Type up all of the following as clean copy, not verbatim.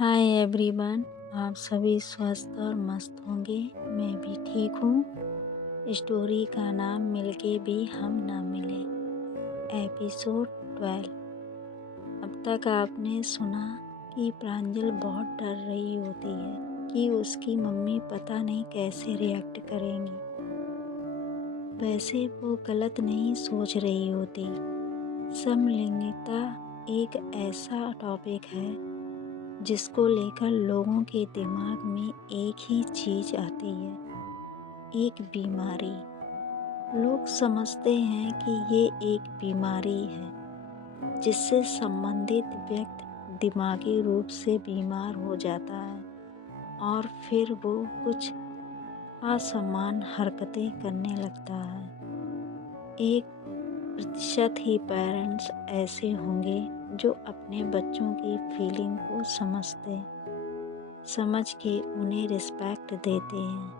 Hi everyone. आप सभी स्वस्थ और मस्त होंगे। मैं भी ठीक हूँ। स्टोरी का नाम मिलके भी हम ना मिले, एपिसोड 12। अब तक आपने सुना कि प्रांजल बहुत डर रही होती है कि उसकी मम्मी पता नहीं कैसे रिएक्ट करेंगी। वैसे वो गलत नहीं सोच रही होती। समलैंगिकता एक ऐसा टॉपिक है जिसको लेकर लोगों के दिमाग में एक ही चीज़ आती है, एक बीमारी। लोग समझते हैं कि ये एक बीमारी है जिससे संबंधित व्यक्ति दिमागी रूप से बीमार हो जाता है और फिर वो कुछ असामान्य हरकतें करने लगता है। 1% ही पेरेंट्स ऐसे होंगे जो अपने बच्चों की फीलिंग को समझ के उन्हें रिस्पेक्ट देते हैं।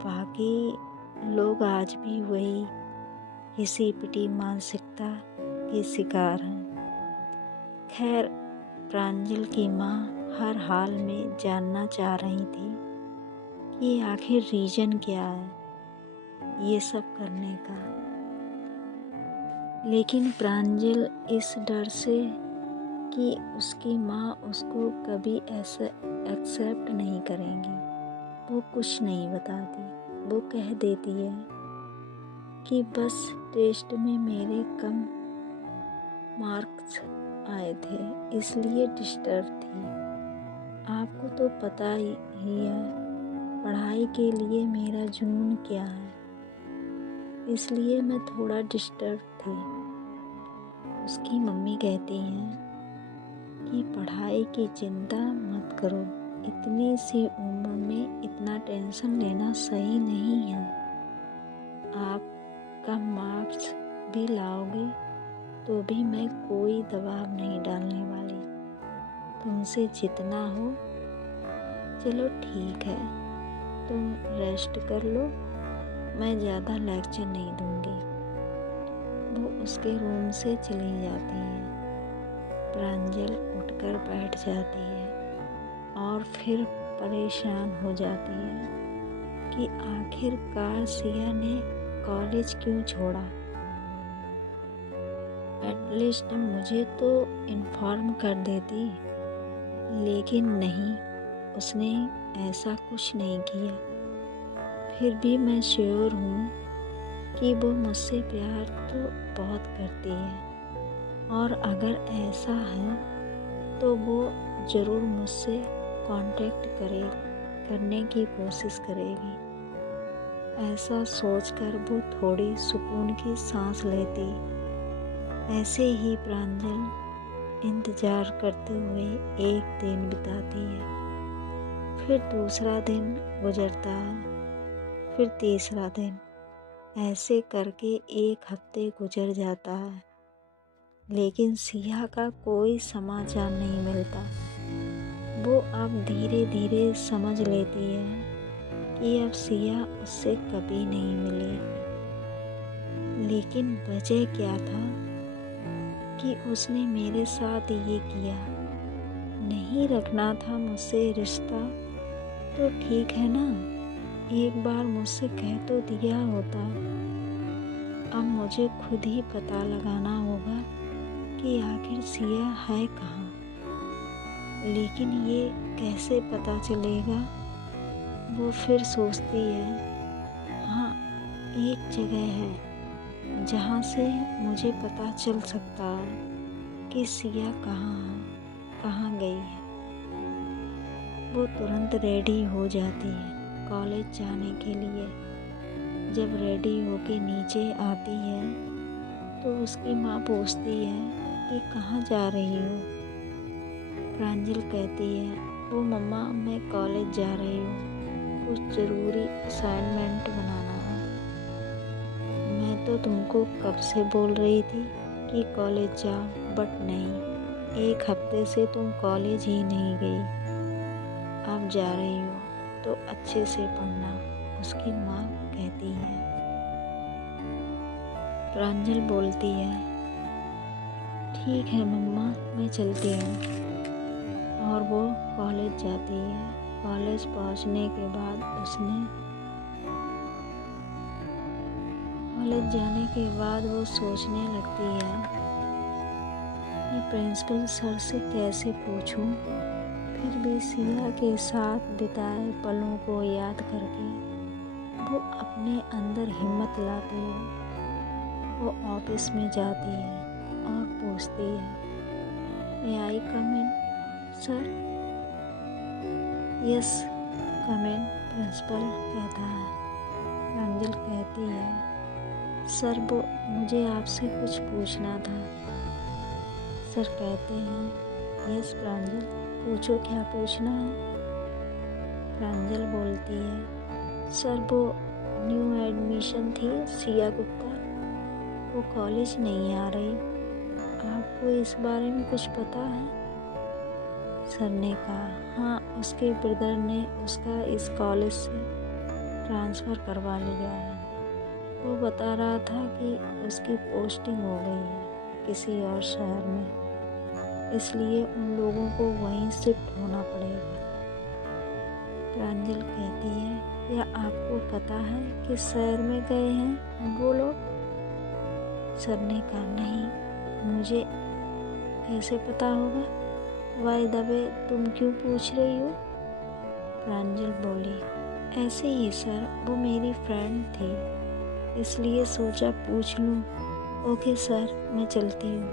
बाकी लोग आज भी वही घिसी पिटी मानसिकता के शिकार हैं। खैर, प्रांजल की माँ हर हाल में जानना चाह रही थी कि आखिर रीजन क्या है ये सब करने का। लेकिन प्रांजल इस डर से कि उसकी माँ उसको कभी ऐसा एक्सेप्ट नहीं करेंगी, वो कुछ नहीं बताती। वो कह देती है कि बस टेस्ट में मेरे कम मार्क्स आए थे इसलिए डिस्टर्ब थी। आपको तो पता ही है पढ़ाई के लिए मेरा जुनून क्या है, इसलिए मैं थोड़ा डिस्टर्ब थी। उसकी मम्मी कहती हैं कि पढ़ाई की चिंता मत करो, इतनी सी उम्र में इतना टेंशन लेना सही नहीं है। आप कम मार्क्स भी लाओगे तो भी मैं कोई दबाव नहीं डालने वाली, तुमसे जितना हो। चलो ठीक है, तुम रेस्ट कर लो, मैं ज़्यादा लेक्चर नहीं दूंगी। वो उसके रूम से चली जाती है। प्रांजल उठकर बैठ जाती है और फिर परेशान हो जाती है कि आखिरकार सिया ने कॉलेज क्यों छोड़ा। एटलीस्ट मुझे तो इन्फॉर्म कर देती, लेकिन नहीं, उसने ऐसा कुछ नहीं किया। फिर भी मैं श्योर हूँ कि वो मुझसे प्यार तो बहुत करती है और अगर ऐसा है तो वो ज़रूर मुझसे कांटेक्ट करने की कोशिश करेगी। ऐसा सोचकर वो थोड़ी सुकून की सांस लेती। ऐसे ही प्रांजल इंतज़ार करते हुए एक दिन बिताती है, फिर दूसरा दिन गुजरता है, फिर तीसरा दिन। ऐसे करके 1 हफ्ते गुजर जाता है, लेकिन सिया का कोई समाचार नहीं मिलता। वो अब धीरे धीरे समझ लेती है कि अब सिया उससे कभी नहीं मिलेगी। लेकिन वजह क्या था कि उसने मेरे साथ ये किया। नहीं रखना था मुझसे रिश्ता तो ठीक है ना, एक बार मुझसे कह तो दिया होता। अब मुझे खुद ही पता लगाना होगा कि आखिर सिया है कहाँ। लेकिन ये कैसे पता चलेगा? वो फिर सोचती है, हाँ, एक जगह है जहाँ से मुझे पता चल सकता है कि सिया कहाँ है, कहाँ गई है। वो तुरंत रेडी हो जाती है कॉलेज जाने के लिए। जब रेडी होके नीचे आती है तो उसकी माँ पूछती है कि कहाँ जा रही हो। प्रांजल कहती है, वो मम्मा, मैं कॉलेज जा रही हूँ, कुछ ज़रूरी असाइनमेंट बनाना है। मैं तो तुमको कब से बोल रही थी कि कॉलेज जाओ, बट नहीं, 1 हफ्ते से तुम कॉलेज ही नहीं गई। अब जा रही हो तो अच्छे से पढ़ना, उसकी माँ कहती है। प्रांजल बोलती है, ठीक है मम्मा, मैं चलती हूँ, और वो कॉलेज जाती है। कॉलेज पहुंचने के बाद कॉलेज जाने के बाद वो सोचने लगती है कि प्रिंसिपल सर से कैसे पूछूं। फिर भी सिया के साथ बिताए पलों को याद करके वो अपने अंदर हिम्मत लाती है। वो ऑफिस में जाती है और पूछती है, मे आई कम इन सर? यस कम इन, प्रिंसिपल कहता है। प्रांजल कहती है, सर वो मुझे आपसे कुछ पूछना था। सर कहते हैं, यस प्रांजल, पूछो क्या पूछना है। प्रांजल बोलती है, सर वो न्यू एडमिशन थी सिया गुप्ता, वो कॉलेज नहीं आ रही, आपको इस बारे में कुछ पता है? सर ने कहा, हाँ उसके ब्रदर ने उसका इस कॉलेज से ट्रांसफ़र करवा लिया है। वो बता रहा था कि उसकी पोस्टिंग हो गई है किसी और शहर में, इसलिए उन लोगों को वहीं शिफ्ट होना पड़ेगा। प्रांजल कहती है, क्या आपको पता है किस शहर में गए हैं वो लोग? सर ने कहा, नहीं, मुझे कैसे पता होगा? बाय द वे तुम क्यों पूछ रही हो? प्रांजल बोली, ऐसे ही सर, वो मेरी फ्रेंड थी, इसलिए सोचा पूछ लूँ। ओके सर, मैं चलती हूँ।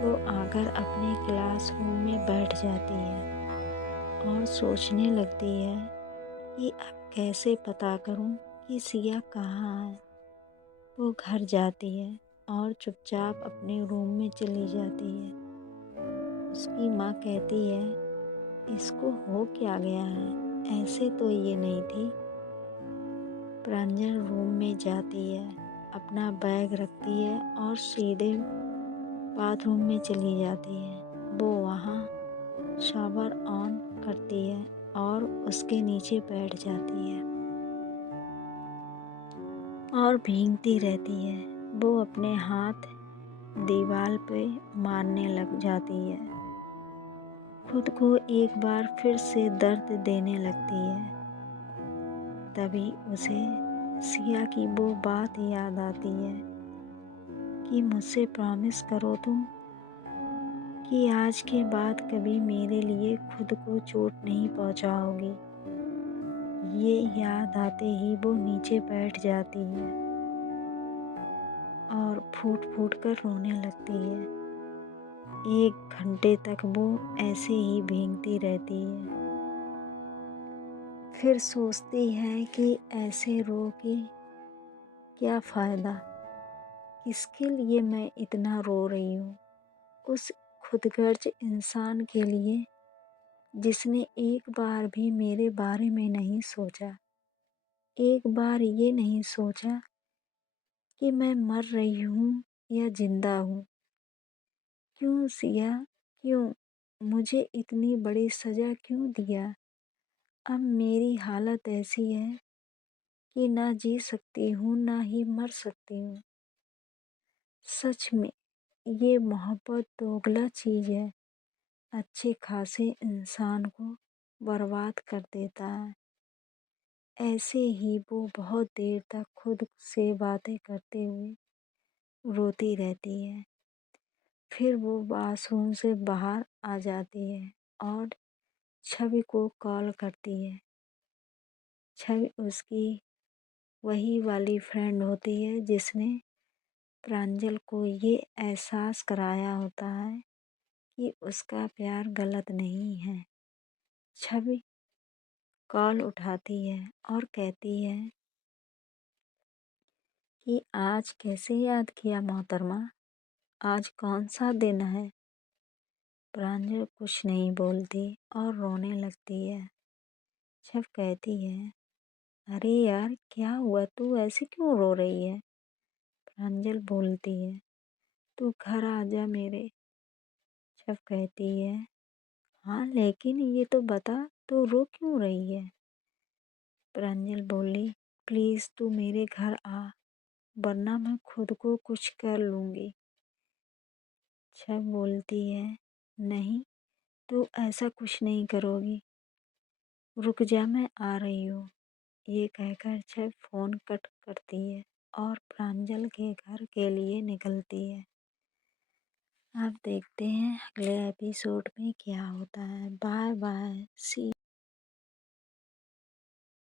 वो आकर अपने क्लासरूम में बैठ जाती है और सोचने लगती है कि अब कैसे पता करूं कि सिया कहाँ है। वो घर जाती है और चुपचाप अपने रूम में चली जाती है। उसकी माँ कहती है, इसको हो क्या गया है, ऐसे तो ये नहीं थी। प्रांजल रूम में जाती है, अपना बैग रखती है और सीधे बाथरूम में चली जाती है। वो वहाँ शावर ऑन करती है और उसके नीचे बैठ जाती है और भीगती रहती है। वो अपने हाथ दीवार पे मारने लग जाती है, खुद को एक बार फिर से दर्द देने लगती है। तभी उसे सिया की वो बात याद आती है कि मुझसे प्रॉमिस करो तुम कि आज के बाद कभी मेरे लिए खुद को चोट नहीं पहुंचाओगी। ये याद आते ही वो नीचे बैठ जाती है और फूट फूट कर रोने लगती है। 1 घंटे तक वो ऐसे ही भीगती रहती है। फिर सोचती है कि ऐसे रो के क्या फ़ायदा, किसके लिए मैं इतना रो रही हूँ? उस खुदगर्ज इंसान के लिए जिसने एक बार भी मेरे बारे में नहीं सोचा, एक बार ये नहीं सोचा कि मैं मर रही हूँ या जिंदा हूँ। क्यों सिया, क्यों मुझे इतनी बड़ी सज़ा क्यों दिया? अब मेरी हालत ऐसी है कि ना जी सकती हूँ ना ही मर सकती हूँ। सच में ये मोहब्बत दोगला चीज़ है, अच्छे खासे इंसान को बर्बाद कर देता है। ऐसे ही वो बहुत देर तक खुद से बातें करते हुए रोती रहती है। फिर वो बाथरूम से बाहर आ जाती है और छवि को कॉल करती है। छवि उसकी वही वाली फ्रेंड होती है जिसने प्रांजल को ये एहसास कराया होता है कि उसका प्यार गलत नहीं है। छवि कॉल उठाती है और कहती है कि आज कैसे याद किया मोहतरमा, आज कौन सा दिन है? प्रांजल कुछ नहीं बोलती और रोने लगती है। छवि कहती है, अरे यार क्या हुआ, तू ऐसे क्यों रो रही है? प्रांजल बोलती है, तू घर आ जा मेरे। छवि कहती है, हाँ लेकिन ये तो बता, तू रो क्यों रही है? प्रांजल बोली, प्लीज़ तू मेरे घर आ, वरना मैं खुद को कुछ कर लूँगी। छवि बोलती है, नहीं, तो ऐसा कुछ नहीं करोगी। रुक जा, मैं आ रही हूँ। ये कहकर छवि फ़ोन कट करती है और प्रांजल के घर के लिए निकलती है। अब देखते हैं अगले एपिसोड में क्या होता है। बाय बाय, सी